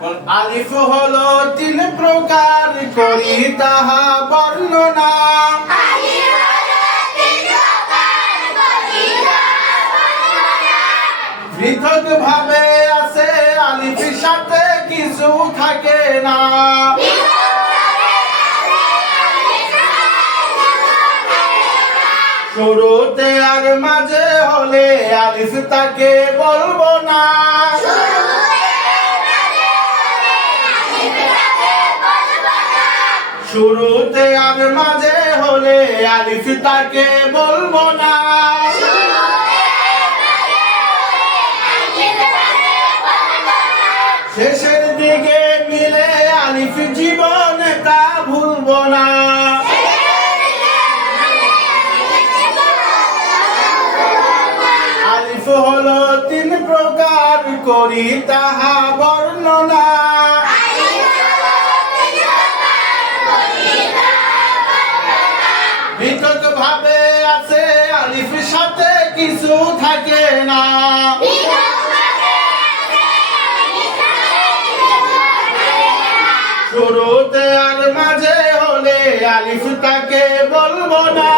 আলিফ হলো তিন প্রকার, করি তাহা বর্ণনা। পৃথক ভাবে আছে আলিফের সাথে কিছু থাকে না। শুরুতে আর মাঝে হলে আলিফ তাকে বলবো না। শুরুতে আর মাঝে হলে আলিফ তাকে বলবো না। শেষের দিকে মিলে আলিফ জীবনে তা ভুলবো না। আলিফ হলো তিন প্রকার, করি তাহা বর্ণনা। পৃথক ভাবে আছে আলিফের সাথে কিছু থাকে না। শুরুতে আর মাঝে হলে আলিফ তাকে বলবো না।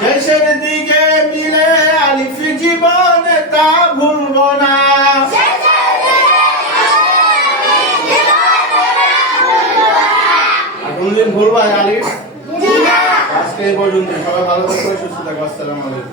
শেষের দিকে মিলে আলিফ জীবনে তা ভুলবো না। কোনদিন ভুলবা আলিফ? আজকে এই পর্যন্ত। সবাই ভালো থাকো, সুস্থ থাকো। আসসালামু আলাইকুম।